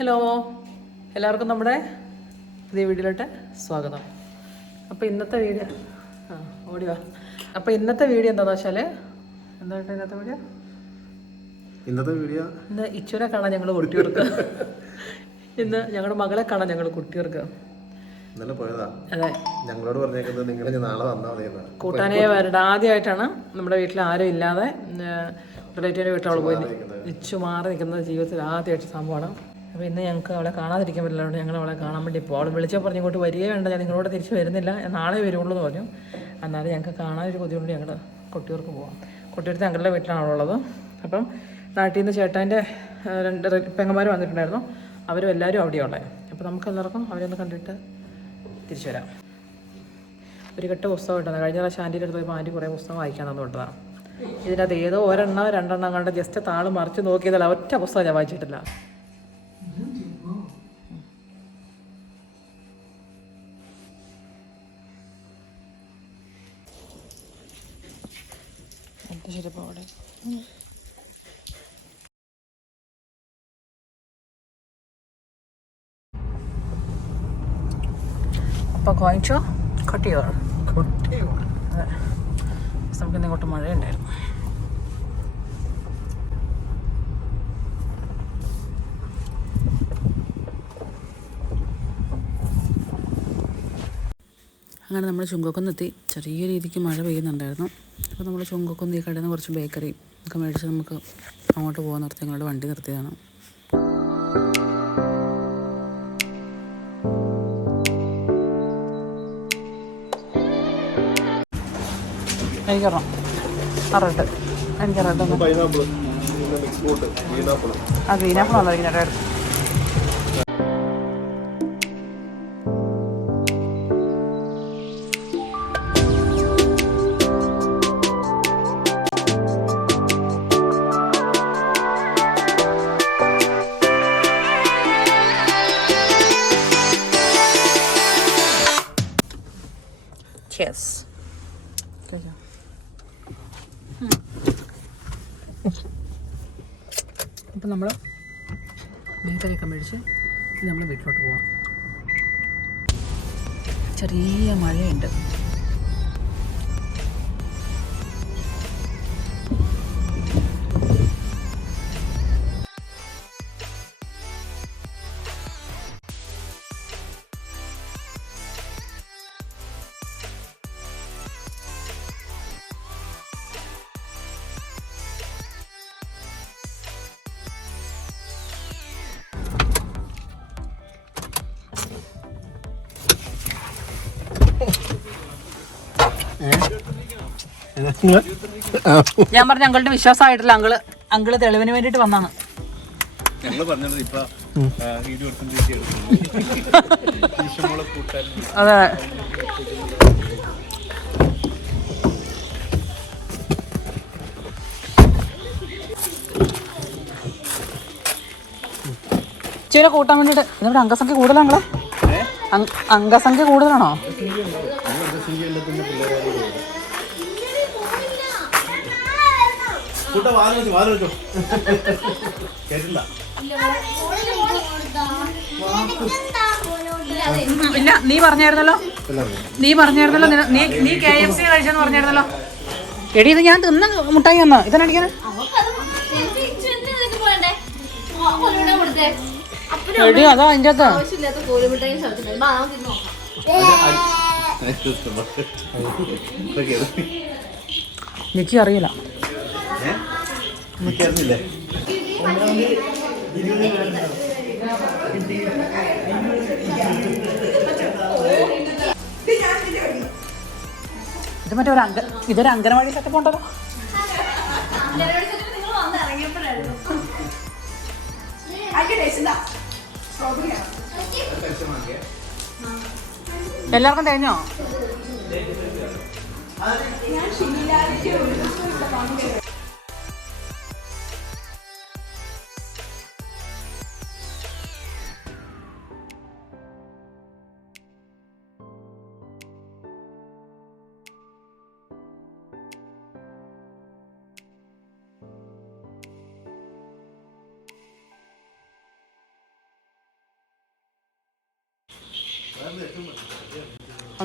Hello എല്ലാവർക്കും നമ്മുടെ പുതിയ വീഡിയോയിലോട്ട് സ്വാഗതം. അപ്പോൾ ഇന്നത്തെ വീഡിയോ ആ ഓടി വാ. അപ്പോൾ ഇന്നത്തെ വീഡിയോ എന്താണെന്ന് വെച്ചാൽ എന്താണ് ഇന്നത്തെ വീഡിയോ? ഇന്നത്തെ വീഡിയോ? ഇന്ന് ഇച്ചുനെ കാണാൻ ഞങ്ങൾ കുട്ടികൾക്ക് ഇന്ന് ഞങ്ങളുടെ മകളെ കാണാൻ ഞങ്ങൾ കുട്ടികൾക്ക് ഇന്നലെ പോയതാ. അതെ. ഞങ്ങളോട് പറഞ്ഞേക്കുന്നത് നിങ്ങൾ നാളെ വന്നാൽ മതി കൂട്ടാനേ വരണ്ട. ആദ്യമായിട്ടാണ് നമ്മുടെ വീട്ടിൽ ആരും ഇല്ലാതെ റിലേറ്റീവിന്റെ വീട്ടിൽ അവൾ പോയി ഇച്ചു മാറി നിൽക്കുന്നത് ജീവിതത്തിൽ ആദ്യമായിട്ട് സംഭവമാണ്. അപ്പോൾ ഇന്ന് ഞങ്ങൾക്ക് അവളെ കാണാതിരിക്കാൻ പറ്റില്ല. ഞങ്ങൾ അവളെ കാണാൻ വേണ്ടി ഇപ്പോൾ അവൾ വിളിച്ചാൽ പറഞ്ഞു ഇങ്ങോട്ട് വരികയേ വേണ്ട. ഞാൻ നിങ്ങളോട് തിരിച്ച് വരുന്നില്ല. നാളെ വരുള്ളൂ എന്ന് പറഞ്ഞു. എന്നാലും ഞങ്ങൾക്ക് ഒരു കൊതിയുണ്ട്. ഞങ്ങൾ കൊട്ടിയൂർക്ക് പോകാം കൊട്ടിയൂർത്ത് ഞങ്ങളുടെ വീട്ടിലാണ് അവളുള്ളത്. അപ്പം നാട്ടിൽ നിന്ന് ചേട്ടാന്റെ രണ്ട് പെങ്ങന്മാർ വന്നിട്ടുണ്ടായിരുന്നു. അവരും എല്ലാവരും അവിടെയുള്ളത് അപ്പോൾ നമുക്ക് എല്ലാവർക്കും അവരെ ഒന്ന് കണ്ടിട്ട് തിരിച്ചു വരാം. ഒരു കെട്ട പുസ്തകം ഇട്ടത്. കഴിഞ്ഞ പ്രാവശ്യം ആന്റിന്റെ അടുത്ത് പോയപ്പോൾ ആന്റി കുറേ പുസ്തകം വായിക്കാൻ തന്നു വിട്ടതാണ് ഇതിനകത്ത് ഏതോ ഒരെണ്ണം രണ്ടെണ്ണം കണ്ട് ജസ്റ്റ് താൾ മറിച്ച് നോക്കിയതല്ല. ഒറ്റ പുസ്തകം ഞാൻ വായിച്ചിട്ടില്ല. ശരി പോടെ അപ്പോൾ കോയിച്ചോ കൊട്ടിയോർ അതെ. നമുക്ക് ഇന്ന് ഇങ്ങോട്ട് മഴയുണ്ടായിരുന്നു. അങ്ങനെ നമ്മൾ ചുങ്കക്കൊന്നെത്തി. ചെറിയ രീതിക്ക് മഴ പെയ്യുന്നുണ്ടായിരുന്നു. അപ്പോൾ നമ്മൾ ചുങ്കക്കൊന്ന് ഈ കടയിൽ നിന്ന് കുറച്ച് ബേക്കറി ഒക്കെ മേടിച്ച് നമുക്ക് അങ്ങോട്ട് പോകാൻ നിർത്തി. ഞങ്ങളുടെ വണ്ടി നിർത്തിയതാണ്. എനിക്കറിയാം. അറട്ട് എനിക്കറിയാം. ഇതൊന്ന് പൈനാപ്പിൾ മിക്സ് ഫ്രൂട്ട് പൈനാപ്പിൾ ആ ഗ്രീൻ ആപ്പിൾ വന്നിരിക്കുന്നത് ചെറിയ മഴയുണ്ട്. ഞാൻ പറഞ്ഞ അങ്കിളുടെ വിശ്വാസമായിട്ടില്ല. അങ്കിൾ അങ്കിൾ തെളിവിന് വേണ്ടിട്ട് വന്നാണ്. അതെ. ഇച്ചിരി കൂട്ടാൻ വേണ്ടിട്ട് ഇതിവിടെ അംഗസംഖ്യ കൂടുതലാണോ അംഗസംഖ്യ കൂടുതലാണോ? കൂട്ട വാതിൽ വെച്ചു വാതിൽ വെച്ചു കേട്ടില്ല ഇല്ല നീ പറഞ്ഞായിരുന്നല്ലോ നീ പറഞ്ഞായിരുന്നല്ലോ നീ നീ കെ എഫ് സി കഴിച്ചെന്ന് പറഞ്ഞായിരുന്നല്ലോ എടി ഇത് ഞാൻ തിന്ന മുട്ടായി തന്നോ അടിക്കാൻ എടി അതാ അതിന്റെ അകത്താ അറിയില്ല നോക്കാം എനിക്ക് ഇത് മറ്റേ ഒരു അങ്ക ഇതൊരു അംഗനവാടി സെറ്റപ്പ് ഉണ്ടോ എല്ലാവർക്കും തികഞ്ഞോ ഞാൻ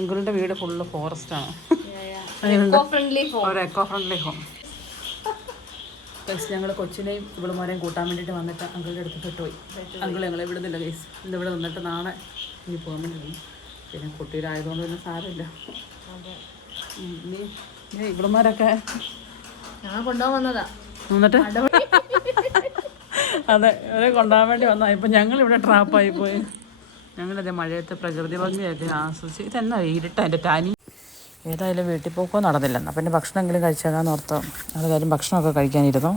അങ്കിളിന്റെ വീട് ഫുള്ള് ഫോറസ്റ്റാണ് ഫോൺ ഒരു എക്കോ ഫ്രണ്ട്ലി ഹോം ഗൈസ് ഞങ്ങൾ കൊച്ചിനെയും ഇവളുമാരെയും കൂട്ടാൻ വേണ്ടിയിട്ട് വന്നിട്ട് അങ്കിളുടെ അടുത്ത് പെട്ടുപോയി. അങ്കിൾ ഞങ്ങൾ ഇവിടെ നിന്നില്ല ഗൈസ് ഇന്ന് ഇവിടെ നിന്നിട്ട് നാളെ ഇനി പോകാൻ വേണ്ടി പിന്നെ കുട്ടിയിലായതുകൊണ്ട് തന്നെ സാരമില്ല. ഉം, നീ നീ ഞാൻ കൊണ്ടുപോകാൻ വന്നതാ. എന്നിട്ട് അതെ ഇവരെ കൊണ്ടുപോകാൻ വേണ്ടി വന്നാ ഇപ്പം ഞങ്ങൾ ഇവിടെ ട്രാപ്പായി പോയി. ഞങ്ങളിത് മഴയത്ത് പ്രകൃതി ഭംഗിയൊക്കെ ആസ്വദിച്ച് ഇതെന്നാ ഇരുട്ട എന്റെ ടാനി ഏതായാലും വീട്ടിൽ പോക്കോ നടന്നില്ല എന്നാൽ പിന്നെ ഭക്ഷണമെങ്കിലും കഴിച്ചേക്കാന്ന് ഓർത്ത്. അതായാലും ഭക്ഷണമൊക്കെ കഴിക്കാനിരുന്നു.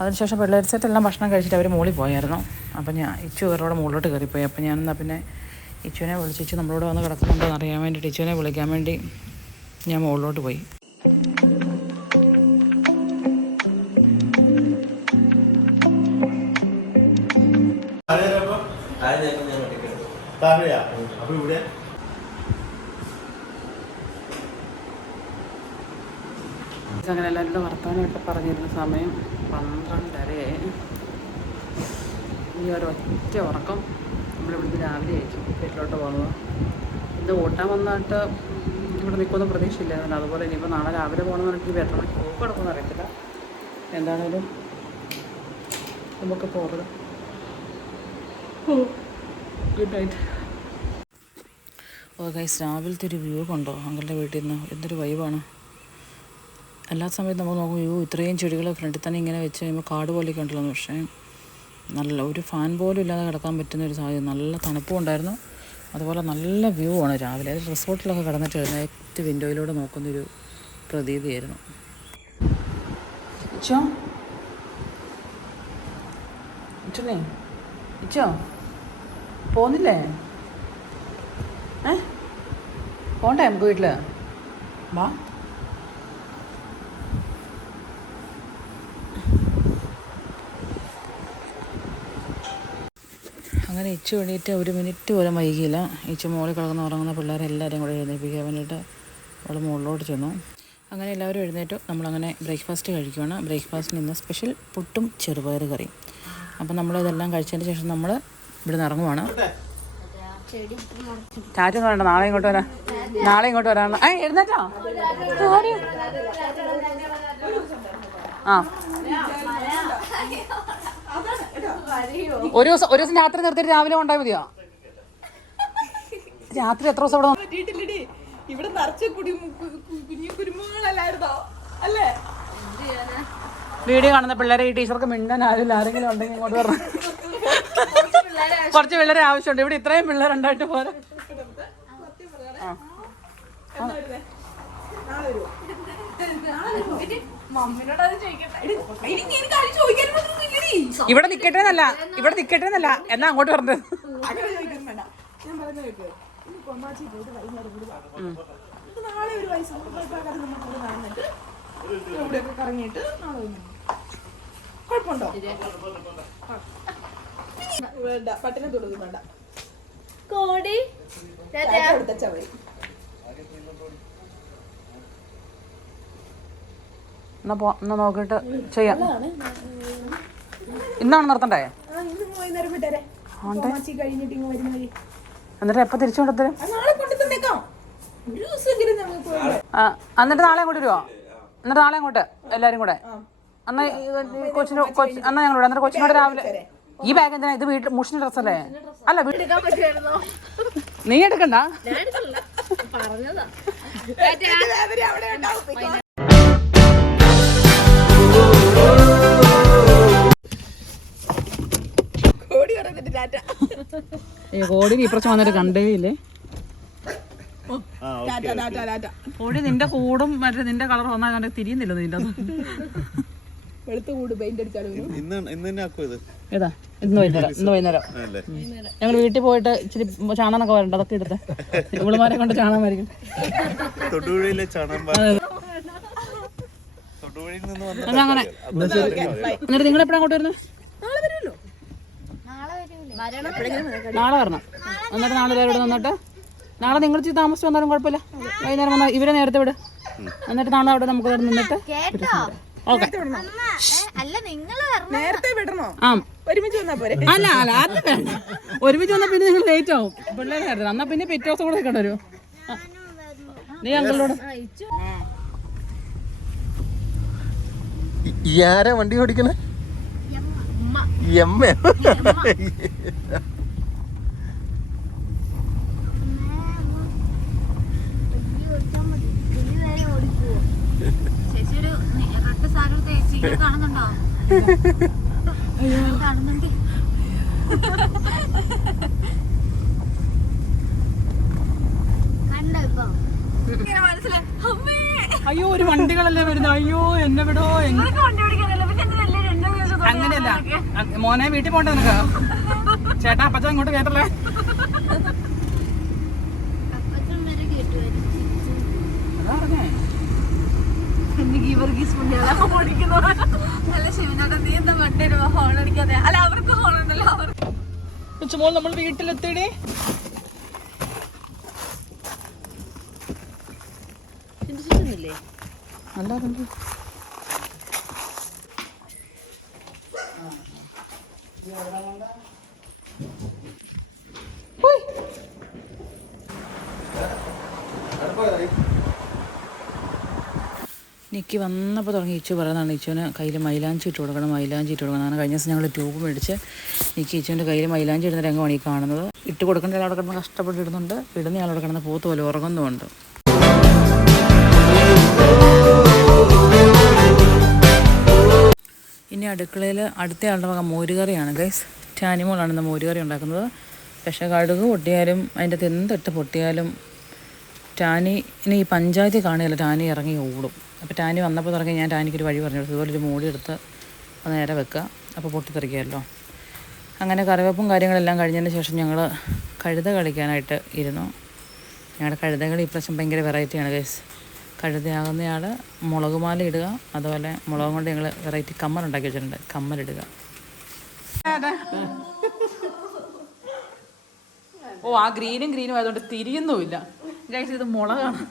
അതിനുശേഷം പിള്ളേർ സെറ്റ് എല്ലാം ഭക്ഷണം കഴിച്ചിട്ട് അവർ മുകളിൽ പോയായിരുന്നു. അപ്പം ഞാൻ ഇച്ചു ഇവരോട് മുകളിലോട്ട് കയറിപ്പോയി. അപ്പം ഞാൻ എന്നാൽ പിന്നെ ഇച്ചുവിനെ വിളിച്ച് ഇച്ചു നമ്മളോട് വന്ന് കിടക്കുന്നുണ്ടോ എന്ന് അറിയാൻ വേണ്ടിയിട്ട് ഇച്ചുവിനെ വിളിക്കാൻ വേണ്ടി ഞാൻ മുകളിലോട്ട് പോയി. താഴെയാ. അപ്പൊ ഇവിടെ അങ്ങനെ എല്ലാവരുടെ വർത്തമാനമൊക്കെ പറഞ്ഞിരുന്ന സമയം പന്ത്രണ്ടരയായി. ഈ ഒരു ഒറ്റ ഉറക്കം നമ്മളിവിടുന്ന് രാവിലെ ആയിരിക്കും വീട്ടിലോട്ട് പോകുന്നത്. ഇത് ഓട്ടാൻ വന്നിട്ട് ഇവിടെ നിൽക്കുന്ന പ്രതീക്ഷയില്ലായിരുന്നു. അതുപോലെ ഇനിയിപ്പോൾ നാളെ രാവിലെ പോകണമെന്ന് പറഞ്ഞിട്ട് എത്ര മണിക്ക് പോക്ക് കിടക്കുമെന്ന് അറിയത്തില്ല. എന്താണേലും നമുക്ക് പോകരുത് ഗുഡ് നൈറ്റ് ഓ ഗൈസ് രാവിലത്തെ ഒരു വ്യൂ കണ്ടോ? അങ്കളുടെ വീട്ടിൽ നിന്ന്. എന്തൊരു വൈബാണ് എല്ലാ സമയത്തും നമ്മൾ നോക്കും വ്യൂ ഇത്രയും ചെടികൾ ഫ്രണ്ടിൽ തന്നെ ഇങ്ങനെ വെച്ച് കഴിയുമ്പോൾ കാട് പോലെയൊക്കെ ഉണ്ടല്ലോ പക്ഷേ നല്ല ഒരു ഫാൻ പോലും ഇല്ലാതെ കിടക്കാൻ പറ്റുന്ന ഒരു സാഹചര്യം. നല്ല തണുപ്പും ഉണ്ടായിരുന്നു. അതുപോലെ നല്ല വ്യൂ ആണ് രാവിലെ. റിസോർട്ടിലൊക്കെ കിടന്നിട്ട് എഴുന്നേറ്റ് വിൻഡോയിലൂടെ നോക്കുന്നൊരു പ്രതീതിയായിരുന്നു. ഇച്ചോ? ഇച്ചോ? പോന്നില്ലേ? പോണ്ടേ നമുക്ക് വീട്ടിൽ വാ. അങ്ങനെ ഇച്ചു വേണ്ടിയിട്ട് ഒരു മിനിറ്റ് പോലും വൈകിയില്ല. ഇച്ചു മുകളിൽ കിടക്കുന്ന ഉറങ്ങുന്ന പിള്ളേരെ എല്ലാവരെയും കൂടെ എഴുന്നേൽപ്പിക്കാൻ വേണ്ടിയിട്ട് അവൾ മുകളിലോട്ട് ചെന്നു. അങ്ങനെ എല്ലാവരും എഴുന്നേറ്റു. നമ്മളങ്ങനെ ബ്രേക്ക്ഫാസ്റ്റ് കഴിക്കുകയാണ് ബ്രേക്ക്ഫാസ്റ്റിന് ഇന്ന് സ്പെഷ്യൽ പുട്ടും ചെറുപയർ കറിയും. അപ്പം നമ്മളിതെല്ലാം കഴിച്ചതിന് ശേഷം നമ്മൾ ഇവിടെ നിന്ന് ഇറങ്ങുവാണ്. ചാറ്റൊന്നും വേണ്ട നാളെ ഇങ്ങോട്ട് വരാം. നാളെ ഇങ്ങോട്ട് വരാണ് ഏ എഴുന്നേറ്റോ? ആ. ഒരു ദിവസം ഒരു ദിവസം രാത്രി നിർത്തിയിട്ട് രാവിലെ കൊണ്ടാൽ മതിയോ? രാത്രി എത്ര ദിവസം ഇവിടെ നിറച്ച് കുഞ്ഞു കുരുമുകളല്ലായിരുന്നോ? അല്ലേ? വീഡിയോ കാണുന്ന പിള്ളേരെ ഈ ടീച്ചർക്ക് മിണ്ടാൻ ആരും ആരെങ്കിലും ഉണ്ടെങ്കിൽ ഇങ്ങോട്ട് പറഞ്ഞു കുറച്ച് പിള്ളേരെ ആവശ്യമുണ്ട്. ഇവിടെ ഇത്രയും പിള്ളേരുണ്ടായിട്ട് പറ്റുന്നില്ലടി. ഇവിടെ നിക്കട്ടെ എന്നല്ല ഇവിടെ നിക്കട്ടെ എന്നല്ല എന്നാ അങ്ങോട്ട് പറഞ്ഞത് കുഴപ്പമുണ്ടോ. വേണ്ട പട്ടിനെ തൊടുന്നു വേണ്ട കോടി കൊടുത്തച്ചാ മതി എന്നാ പോ എന്നാ നോക്കിയിട്ട് ചെയ്യാം. ഇന്നാണ് നിർത്തണ്ടേ ആ ഇന്ന് വൈകുന്നേരം വിട്ടേരെ. കൊമാച്ചി കഴിഞ്ഞിട്ട് ഇങ്ങ് വരുന്ന വഴി. എന്നിട്ട് എപ്പ തിരിച്ചു കൊണ്ടുത്തരും ആ, നാളെ കൊണ്ടു തന്നേക്കാം ഒരു ദിവസമെങ്കിലും നമുക്ക് പോയി ആ, എന്നിട്ട് നാളെ അങ്ങോട്ട് വരുമോ എന്നിട്ട് നാളെ അങ്ങോട്ട് എല്ലാരും കൂടെ? അന്ന് ഈ കൊച്ചിന് കൊച്ചി എന്നാ ഞങ്ങളോട് എന്നിട്ട് കൊച്ചിനോട് രാവിലെ ഈ ബാഗ് എന്തിനാ? ഇത് വീട്ടിൽ മുഷിന് ഡ്രസ്സല്ലേ അല്ല? നീ എടുക്കണ്ട. കോടി പറയുന്നുണ്ട് ടാറ്റ. ഈ കോടി ഇപ്പുറത്ത് വന്നിട്ട് കണ്ടേ ഇല്ലേ? കോടി നിന്റെ കൂടും മറ്റേ നിന്റെ കളർ വന്നാൽ കണ്ട് തിരിയുന്നില്ല നിന്റെ വെളുത്ത് കൂട് പെയിന്റ് അടിച്ചാലും ഇന്ന് ഇന്ന് തന്നെ ആക്കും ഇത്? ഏതാ ഇന്ന് വൈകുന്നേരം ഇന്ന് വൈകുന്നേരം. അല്ലേ ഞങ്ങൾ വീട്ടിൽ പോയിട്ട് ഇച്ചിരി ചാണനൊക്കെ വരണ്ട അതൊക്കെ ഇടത്തെ ഇവളുമാരെ കൊണ്ട് ചാണാൻ വരയ്ക്കും അങ്ങനെ? എന്നിട്ട് നിങ്ങൾ എപ്പോഴാണ് അങ്ങോട്ട് വരുന്നത്? നാളെ വരുമല്ലോ. വരണം. എന്നിട്ട് നാളെ ഇവിടെ നിന്നിട്ട് നാളെ നിങ്ങൾ ഇച്ചിരി താമസിച്ച് വന്നാലും കുഴപ്പമില്ല. വൈകുന്നേരം വന്നാൽ ഇവരെ നേരത്തെ വിട്. എന്നിട്ട് നാളെ അവിടെ നമുക്ക് നിന്നിട്ട് കേട്ടോ? ഓക്കെ അല്ല അല്ല നിങ്ങൾ നേരത്തെ വിടണോ? ആ. ഒരുമിച്ച് വന്നാ പോരെ. അല്ല അല്ല അത് വേണ്ട. ഒരുമിച്ച് വന്നാൽ പിന്നെ നിങ്ങൾ ലേറ്റ് ആവും. പിള്ളേരായിരുന്നു എന്നാ പിന്നെ പിറ്റേ ദിവസം കൂടെ നിൽക്കേണ്ടി വരും. നീ അങ്കിളിനോട്. ആരാ വണ്ടി ഓടിക്കണേ? എമ്മ ഒരു അയ്യോ ഒരു വണ്ടികളല്ലേ വരുന്നത്? അയ്യോ എന്നെ വിടോ അങ്ങനെയല്ല. മോനെ വീട്ടിൽ പോണ്ട നിനക്ക്. ചേട്ടാ അപ്പച്ച ഇങ്ങോട്ട് കേട്ടല്ലേ അപ്പച്ചൻ വരെ കേട്ടു അതാ പറഞ്ഞേ എനിക്ക് വർഗീസ് സ്മുണ്ടികളെ ഓടിക്കുന്നവരെ. അല്ല ശിവനാട്ടൻ നീ എന്താ വണ്ടി ഹോൺ അടിക്കാതെ. അല്ല അവർക്ക് ഹോൺ ഉണ്ടല്ലോ അവർക്ക്. മോൾ നമ്മൾ വീട്ടിലെത്തിയടി. അല്ലാതെ നിക്കി വന്നപ്പോൾ തുടങ്ങി ഇച്ചു പറയുന്നതാണ് ഇച്ചുവിന് കയ്യിൽ മൈലാഞ്ചി ഇട്ട് കൊടുക്കണം മൈലാഞ്ചി ഇട്ട് കൊടുക്കണം കഴിഞ്ഞ ദിവസം ഞങ്ങൾ ട്യൂബ് മേടിച്ച് എനിക്ക് ഇച്ചുവിന്റെ കയ്യിൽ മൈലാഞ്ചി ഇടുന്ന രംഗമാണ് ഈ കാണുന്നത്. ഇട്ട് കൊടുക്കേണ്ട ആളവിടെ കിടന്ന് കഷ്ടപ്പെട്ട് ഇടുന്നുണ്ട് ഇടുന്ന ആളവിടെ കിടന്ന് പൂത്ത് പോലെ ഉറങ്ങുന്നുമുണ്ട്. ഇനി അടുക്കളയിൽ അടുത്ത ആളുടെ വക മോരുകറിയാണ് ഗൈസ് ടാനിമോളാണ് ഇന്ന് മോരുകറി ഉണ്ടാക്കുന്നത്. പക്ഷേ കടുക് പൊട്ടിയാലും അതിന്റെ അകത്ത് എന്തിട്ട് പൊട്ടിയാലും ടാനി ഇനി ഈ പഞ്ചായത്തിൽ കാണുകയല്ല ടാനി ഇറങ്ങി ഓടും. അപ്പോൾ ടാനി വന്നപ്പോൾ തുടങ്ങി ഞാൻ ടാനിക്ക് ഒരു വഴി പറഞ്ഞു കൊടുത്തു. ഇതുപോലൊരു മൂടി എടുത്ത് അത് നേരെ വെക്കുക. അപ്പോൾ പൊട്ടിത്തെറിക്കുമല്ലോ അങ്ങനെ കറിവേപ്പും കാര്യങ്ങളെല്ലാം കഴിഞ്ഞതിന് ശേഷം ഞങ്ങൾ കഴുത കളിക്കാനായിട്ട് ഇരുന്നു. ഞങ്ങളുടെ കഴുതകളി ഇപ്രാവശ്യം ഭയങ്കര വെറൈറ്റിയാണ് ഗൈസ് കഴുതയാകുന്നയാൾ മുളക് മാല ഇടുക അതുപോലെ മുളക് കൊണ്ട് ഞങ്ങൾ വെറൈറ്റി കമ്മൽ ഉണ്ടാക്കി വെച്ചിട്ടുണ്ട്. കമ്മലിടുക ഓ ആ ഗ്രീനും ഗ്രീനും ആയതുകൊണ്ട് തിരിയുന്നുമില്ല. ഗൈസ് ഇത് മുളകാണ്.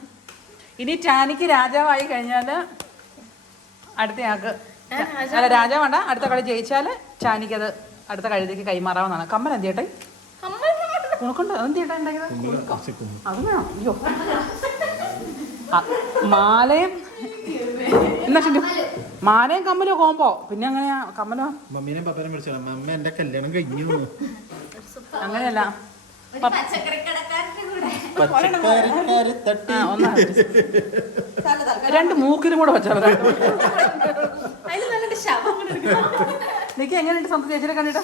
ഇനി ടാനിക്ക് രാജാവായി കഴിഞ്ഞാൽ അടുത്തയാൾക്ക് അല്ല രാജാവണ്ട അടുത്ത കളി ജയിച്ചാൽ ടാനിക്ക് അത് അടുത്ത കഴുതിക്ക് കൈമാറാവുന്നതാണ് കമ്മൽ എന്ത് ചേട്ടൻ കുണുക്കുണ്ട് അതെന്ത് ചേട്ടാ ഉണ്ടാക്കിയത്? അത് വേണം? അയ്യോ. ആ, മാലയും എന്നാ മാലയും കമ്മലും കോമ്പോ പിന്നെ അങ്ങനെയാ കമ്മലോ? മമ്മീനെ പപ്പനെ വിളിച്ചോളാം മമ്മ എന്റെ കല്യാണം കഴിഞ്ഞു. അങ്ങനെയല്ല. പച്ചക്കറി പച്ചക്കറിക്കാര് തട്ടി. രണ്ട് മൂക്കിലും കൂടെ വെച്ചാൽ നിക്ക് എങ്ങനെയുണ്ട് സ്വന്തം ചേച്ചിനെ കണ്ടിട്ട്?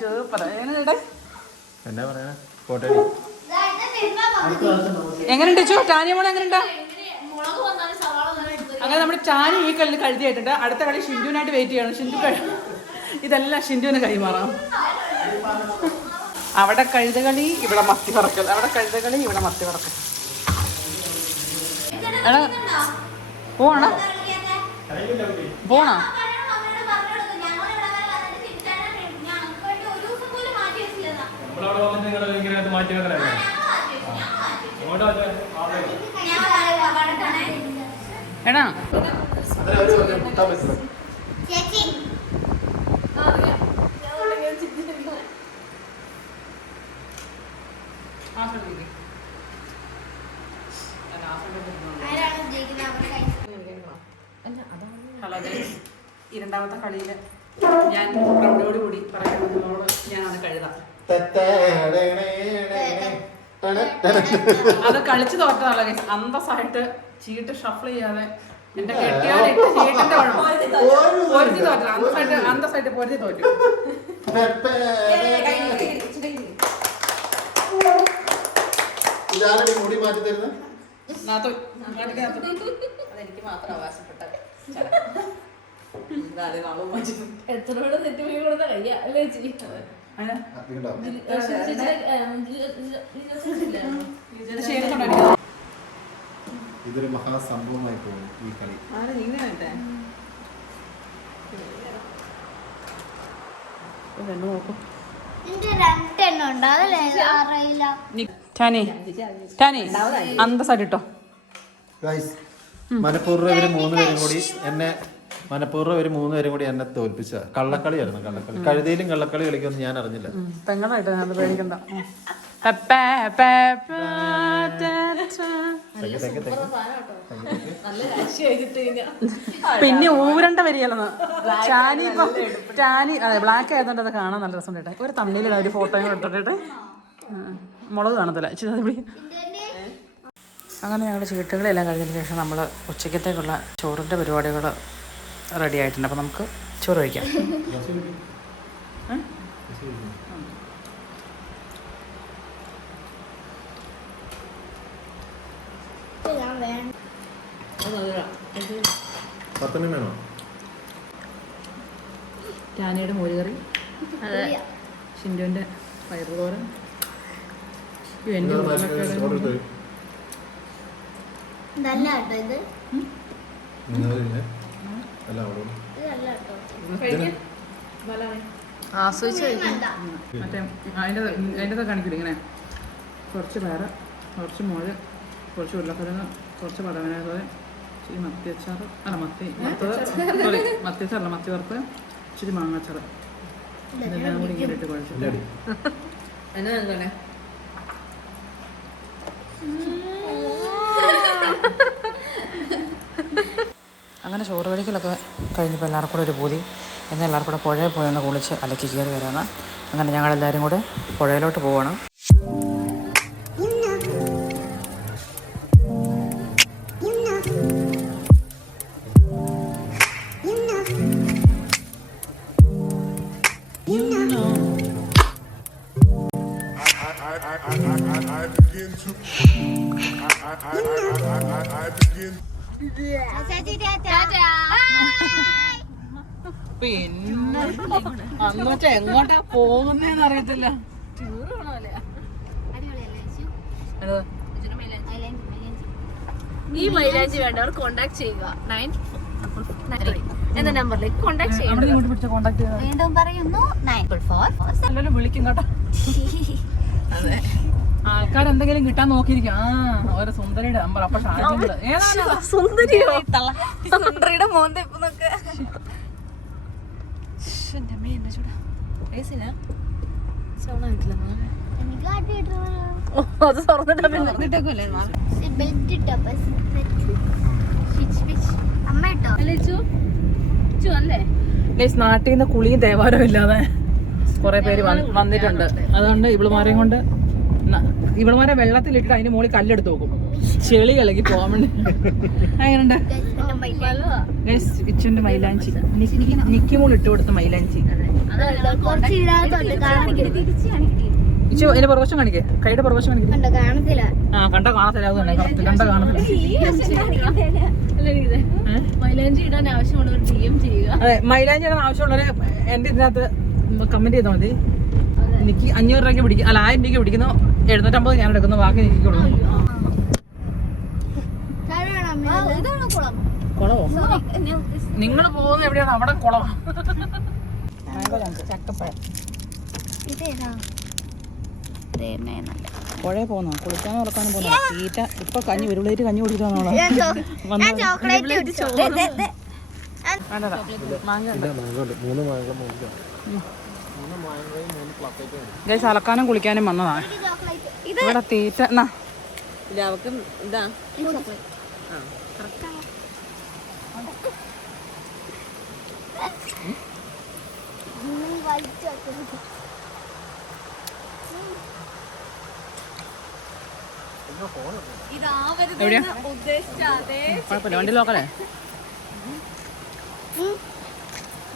സൂപ്പർ. എങ്ങനെയുണ്ട്? എന്നാ പറയാ എങ്ങനെയുണ്ട് ചോ എങ്ങനെയുണ്ട്? വന്നാലും സവാള വന്നാലും അങ്ങനെ നമ്മുടെ ടാനി ഈ കളിയിൽ കഴുതിയായിട്ടുണ്ട് അടുത്ത കളി ഷിൻഡുവിനായിട്ട് വെയിറ്റ് ചെയ്യണം. ഷിൻഡു കഴി ഇതെല്ലാം ഷിൻഡുവിന് കൈമാറാം. അവിടെ കഴുതകളി ഇവിടെ മത്തി പറക്കൽ അവിടെ കഴുതകളി ഇവിടെ മത്തി പറക്കൽ പോണോ? പോണോ? മാറ്റി എടാ ഹലോ ഗൈസ് ഈ രണ്ടാമത്തെ കളിയിൽ ഞാൻ പ്രൗഢിയോട് കൂടി പറയുന്നത് ഞാനാണ് കഴുത. അത് കളിച്ചു തോറ്റതല്ല ഗൈസ് അന്തസ്സായിട്ട് ചീട്ട് ഷഫിൾ ചെയ്യാതെ എന്റെ കെട്ടിയാലിട്ട് ചീട്ടിന്റെ പൊരുതി തോറ്റത്. അന്തസ്സായിട്ട് അന്തസ്സായിട്ട് പൊരുതി തോറ്റു. മുടി മാറ്റി തരുന്നത് അതെനിക്ക് മാത്രം അവകാശപ്പെട്ട എത്രയോടെ തെറ്റുപോയി കൊടുത്ത കയ്യാ അല്ലേ ചേച്ചി? ഇതൊരു മഹാസംഭവമായി പോകും ഈ കളി. അന്തസ്സായിട്ട് മനഃപൂർവം ഇവർ മൂന്ന് പേരും കൂടി എന്നെ മനഃപൂർവം ഒരു മൂന്ന് പേരും കൂടി എന്നെ തോൽപ്പിച്ച കള്ളക്കളിയായിരുന്നു കള്ളക്കളി. കഴുതയിലും കള്ളക്കളി കളിക്കുമെന്ന് ഞാൻ അറിഞ്ഞില്ല. പെങ്ങളായിട്ട് പേടിക്കണ്ട. പിന്നെ ഊരണ്ട വരികയല്ലെന്ന് ചാനി ഇപ്പൊ ചാനി അതെ ബ്ലാക്ക് ആയതുകൊണ്ട് അത് കാണാൻ നല്ല രസം കേട്ടെ ഒരു തമ്മിലിടാ ഒരു ഫോട്ടോയും ഇട്ടിട്ടെ മുളക് കാണത്തില്ല. ഇച്ചിരി അങ്ങനെ ഞങ്ങളുടെ ചീട്ടുകളെല്ലാം കഴിഞ്ഞതിന് ശേഷം നമ്മൾ ഉച്ചക്കത്തേക്കുള്ള ചോറിന്റെ പരിപാടികൾ റെഡി ആയിട്ടുണ്ട്. അപ്പോൾ നമുക്ക് ചോറ് കഴിക്കാം. ടാനയുടെ മോരുകറി. ഷിൻഡുവിന്റെ പയറുതോരൻ. എന്റെ ഉരുളക്കിഴങ്ങ്. കേട്ടോ ഇത്. ആസ്വദിച്ച് മറ്റേ അതിന്റെ അതിന്റെ കാണിക്കില്ല ഇങ്ങനെ? കുറച്ച് പേര കുറച്ച് മുളക് കുറച്ച് ഉരുളക്കിഴങ്ങ് കുറച്ച് പടവനായത് ഇച്ചിരി മത്തി അച്ചാറ് അല്ല മത്തി വറുത്തത് സോറി മത്തി അച്ചാറല്ല മത്തി വറുത്ത് ഇച്ചിരി മാങ്ങാച്ചാറ് ഇതെല്ലാം കൂടി ഇങ്ങനെ ഇട്ട് കുഴച്ചിട്ട്. അങ്ങനെ ചോറ് കഴിക്കലൊക്കെ കഴിഞ്ഞപ്പോൾ എല്ലാവർക്കും കൂടെ ഒരു പൂതി. എന്നാൽ എല്ലാവർക്കും കൂടെ പുഴയിൽ പോയി ഒന്ന് കുളിച്ച് അലക്കി കയറി വരാണ് അങ്ങനെ ഞങ്ങളെല്ലാവരും കൂടെ പുഴയിലോട്ട് പോവാണ്. പിന്നെ അങ്ങോട്ട് എങ്ങോട്ടാ പോകുന്നേന്ന് അറിയത്തില്ല? ഈ മൈലാഞ്ചി വേണ്ടവർ കോണ്ടാക്ട് ചെയ്യുക. നയൻ എന്ന നമ്പറിലേക്ക് കോണ്ടാക്ട് ചെയ്യുക വീണ്ടും പറയുന്നു നയൻ ഫോർ വിളിക്കും കേട്ടോ. അതെ. ആൾക്കാർ എന്തെങ്കിലും കിട്ടാൻ നോക്കിയിരിക്കും. ആ ഒരു സുന്ദരിയുടെ നമ്പർ അപ്പൊ ഷാജിന്റെ ഏതാണ്? സുന്ദരിയോ? സുന്ദരിയുടെ മോന്തപ്പൊന്നൊക്കെ അത് നാട്ടിൽ നിന്ന് കുളിയും തേവാരവും ഇല്ലാതെ കുറെ പേര് വന്നിട്ടുണ്ട്. അതുകൊണ്ട് ഇവളുമാരെയും കൊണ്ട് ഇവളുമാരെ വെള്ളത്തിലിട്ടിട്ട് അതിന് മുകളിൽ കല്ലെടുത്ത് നോക്കും ചെളി ഇളകി പോകാൻ ഗൈസ് ഇച്ചുന്റെ മൈലാഞ്ചി. ഇട്ട് കൊടുത്ത മൈലാഞ്ചി. ഇച്ചു പുറവശം കാണിക്കേ. കൈയുടെ പ്രവശം കാണിക്കേ. ആ കണ്ട കാണത്തില്ല അത് തന്നെ കറക്റ്റ്. കണ്ട കാണത്തില്ല. മൈലാഞ്ചി ഇടാൻ ആവശ്യമുള്ളവർ അതെ മൈലാഞ്ചി ഇടാൻ എന്റെ ഇതിനകത്ത് കമന്റ് ചെയ്താൽ മതി. എനിക്ക് അഞ്ഞൂറ് രൂപയ്ക്ക് പിടിക്കും അല്ല ആയിരം രൂപയ്ക്ക് പിടിക്കുന്നു. എഴുന്നൂറ്റമ്പത് ഞാൻ എടുക്കുന്നു ബാക്കി നിൽക്കുള്ളൂ കുളമോ? നിങ്ങൾ പോകുന്നത് എവിടെയാണ്? അവിടെ കുളം. ചക്കപ്പഴം. പുഴയിൽ പോകുന്ന? കുളിക്കാനും ഉറക്കാനും പോകുന്നോ? തീറ്റ. ഇപ്പൊ കഞ്ഞി ഉരുളേറ്റ് കഞ്ഞി മാങ്ങ. മൂന്ന് മാങ്ങ മൂന്ന് ഗൈസ് അലക്കാനും കുളിക്കാനും വന്നതാണ് ഇവിടെ തീറ്റ എന്നാ എവിടെയാ? കുഴപ്പമില്ല വണ്ടി ലോക്കലേ?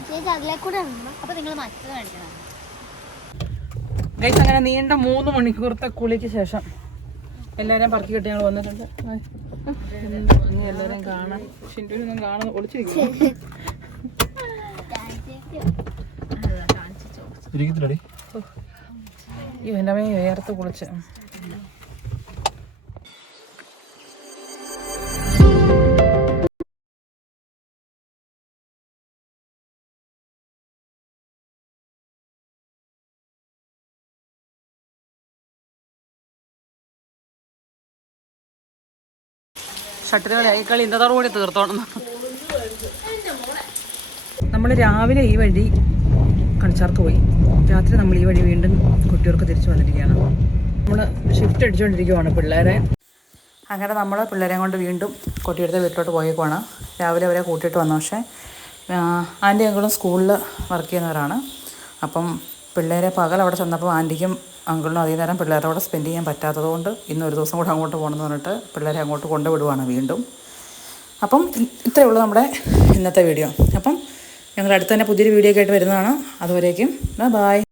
ചേച്ചി അതിലെ കൂടെ അപ്പൊ നിങ്ങൾ മറ്റത് കാണിക്കണം. ഗൈസ് അങ്ങനെ നീണ്ട മൂന്ന് മണിക്കൂറത്തെ കുളിക്ക് ശേഷം എല്ലാവരെയും പറക്കി കിട്ടി ഞങ്ങൾ വന്നിട്ടുണ്ട്. എല്ലാരെയും എല്ലാവരെയും കാണാൻ ഷിന്റുവിനൊന്നും കാണാൻ ഒളിച്ചിരിക്കും ഇരിക്കത്തില്ലടി. എന്റെ അമ്മയെ വേർത്ത് കുളിച്ച്. ഷട്ടിൽ കളി. ഈ കളി തീർത്തോണം നമ്മൾ രാവിലെ ഈ വഴി കണിച്ചാർക്ക് പോയി. രാത്രി നമ്മൾ ഈ വഴി വീണ്ടും കുട്ടികൾക്ക് തിരിച്ചു വന്നിരിക്കുകയാണ്. നമ്മൾ ഷിഫ്റ്റ് അടിച്ചുകൊണ്ടിരിക്കുവാണ് പിള്ളേരെ. അങ്ങനെ നമ്മൾ പിള്ളേരെ കൊണ്ട് വീണ്ടും കുട്ടിയുടെ വീട്ടിലോട്ട് പോയേക്കുവാണ്. രാവിലെ അവരെ കൂട്ടിയിട്ട് വന്നു. പക്ഷേ ആന്റി അങ്കിളും സ്കൂളിൽ വർക്ക് ചെയ്യുന്നവരാണ്. അപ്പം പിള്ളേരെ പകൽ അവിടെ ചെന്നപ്പോൾ ആന്റിക്കും അങ്കിളിനും അധികം നേരം പിള്ളേരുടെ സ്പെൻഡ് ചെയ്യാൻ പറ്റാത്തതുകൊണ്ട് ഇന്ന് ഒരു ദിവസം കൂടെ അങ്ങോട്ട് പോകണമെന്ന് പറഞ്ഞിട്ട് പിള്ളേരെ അങ്ങോട്ട് കൊണ്ടുവിടുവാണ് വീണ്ടും. അപ്പം ഇത്രയേ ഉള്ളൂ നമ്മുടെ ഇന്നത്തെ വീഡിയോ. അപ്പം ഞങ്ങൾ അടുത്ത് തന്നെ പുതിയൊരു വീഡിയോ ആയിട്ട് വരുന്നതാണ്. അതുവരേക്കും ബൈ.